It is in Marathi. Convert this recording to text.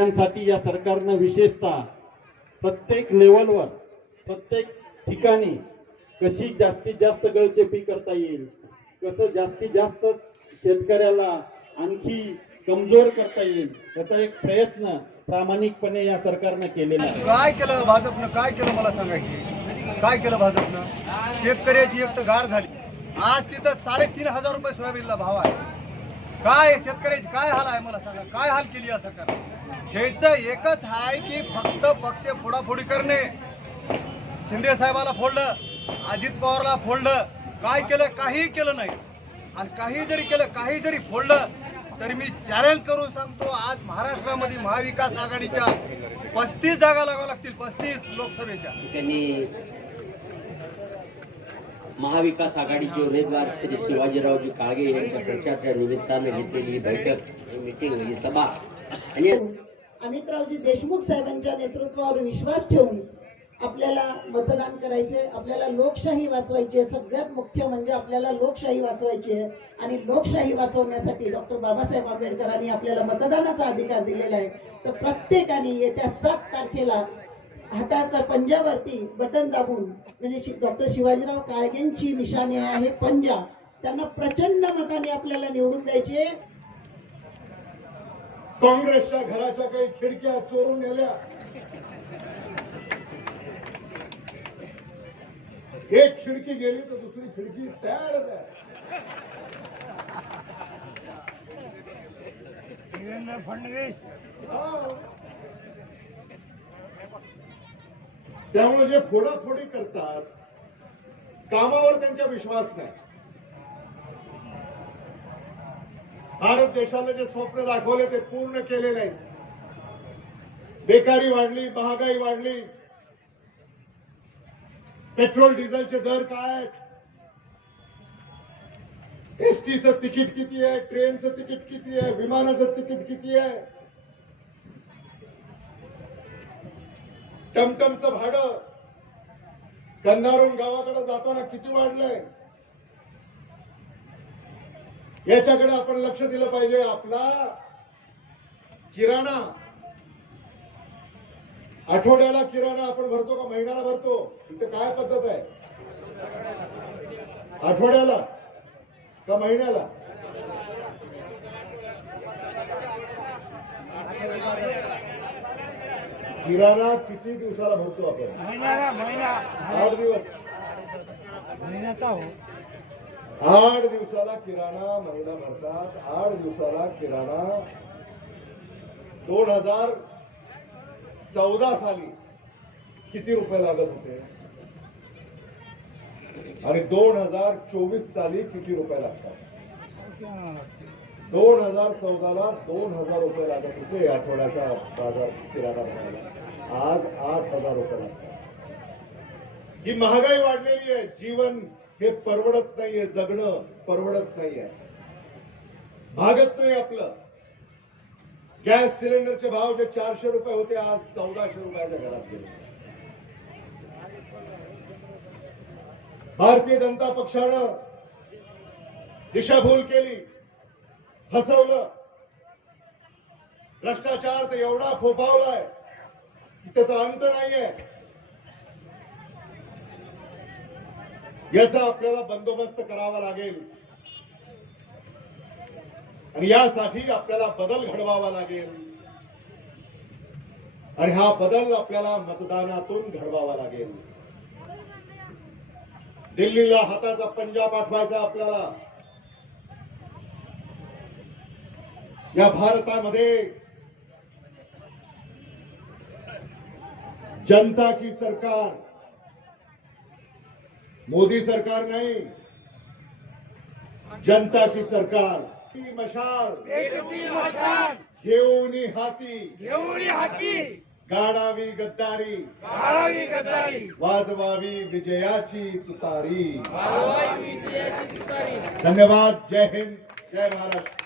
शेतकऱ्यांसाठी या सरकारनं विशेषतः प्रत्येक लेवलवर प्रत्येक ठिकाणी कशी जास्तीत जास्त गळचेपी करता येईल कसं जास्तीत जास्त शेतकऱ्याला आणखी कमजोर करता येईल याचा एक प्रयत्न प्रामाणिकपणे या सरकारनं केलेला आहे. काय केलं भाजपनं? काय केलं मला सांगायचे? काय केलं भाजपनं? शेतकऱ्याची एक तर गार झाली. आज तिथं साडेतीन हजार रुपये सोयाबीनला भाव आहे. काय शेतकऱ्याची काय हाल आहे मला सांगा? काय हाल केली या सरकार ह्याचं एकच आहे की फक्त पक्ष फोडाफोडी करणे. शिंदे साहेबाला फोडलं अजित पवारला फोडलं काय केलं काही केलं नाही. आणि काही जरी केलं काही जरी फोडलं तरी मी चॅलेंज करून सांगतो आज महाराष्ट्रामध्ये महाविकास आघाडीच्या पस्तीस जागा लागाव्या लागतील पस्तीस लोकसभेच्या. त्यांनी महाविकास आघाडीचे उमेदवार श्री शिवाजीरावजी काळगे यांच्या प्रचारच्या निमित्तानं घेतलेली बैठक ही ही सभा. आणि अमितरावजी देशमुख साहेबांच्या नेतृत्वावर विश्वास ठेवून आपल्याला मतदान करायचे आपल्याला लोकशाही वाचवायची आहे. सगळ्यात मुख्य म्हणजे आपल्याला लोकशाही वाचवायची आहे. आणि लोकशाही वाचवण्यासाठी डॉक्टर बाबासाहेब आंबेडकरांनी आपल्याला मतदानाचा अधिकार दिलेला आहे. तर प्रत्येकाने येत्या सात तारखेला हाताच्या पंजावरती बटन दाबून म्हणजे डॉक्टर शिवाजीराव काळगेंची निशाणी आहे पंजा. त्यांना प्रचंड मताने आपल्याला निवडून द्यायचे. काँग्रेसच्या घराच्या काही खिडक्या चोरून नेल्या. एक खिडकी गेली तर दुसरी खिडकी तयारच आहे. फडणवीस हा. त्यामुळे जे फोडाफोडी करतात कामावर त्यांचा विश्वास नाही. भारत देशाला जे स्वप्न दाखवले ते पूर्ण केले नाही. बेकारी वाढली महागाई वाढली. पेट्रोल डिझेलचे दर काय आहेत? एसटीचं तिकीट किती आहे? ट्रेनचं तिकीट किती आहे? विमानाचं तिकीट किती आहे? टमटमचं भाडं. कन्नारून गावाकडे जाताना किती वाढलंय? याच्याकडे आपण लक्ष दिलं पाहिजे. आपला किराणा. आठवड्याला किराणा आपण भरतो का? महिन्याला भरतो? इथे काय पद्धत आहे? आठवड्याला का महिन्याला? किराणा किती दिवसाला भरतो आपण? महिना महिना. आठ दिवस. महिन्याचा हो. आठ दिवसाला किराणा महिना भरतात. आठ दिवसाला किराणा दोन हजार चौदा साली किती रुपये लागत होते? आणि दोन हजार चोवीस साली किती रुपये लागतात? दोन हजार चौदाला दोन हजार रुपये लागत होते आठवड्याचा बाजार किराणा भरायला. आज आठ हजार रुपये लागतात. ही महागाई वाढलेली आहे जीवन हे परवडत नाहीये जगणं परवडत नाहीये. भागत नाही आपलं. गॅस सिलेंडरचे भाव जे चारशे रुपये होते आज चौदाशे रुपयाच्या घरात गेले. भारतीय जनता पक्षानं दिशाभूल केली फसवलं भ्रष्टाचार तर एवढा फोफावलाय त्याचा अंत नाहीये. याचा आपल्याला बंदोबस्त करावा लागेल. आणि यासाठी आपल्याला बदल घडवावा लागेल. आणि हा बदल आपल्याला मतदानातून घडवावा लागेल. दिल्लीला हाताचा पंजा पाठवायचा आपल्याला. या भारतामध्ये जनता की सरकार। मोदी सरकार नहीं जनता की सरकार। मशाल। घेऊनी हाती गाडावी गद्दारी। वाजवावी विजयाची तुतारी। धन्यवाद जय हिंद जय महाराष्ट्र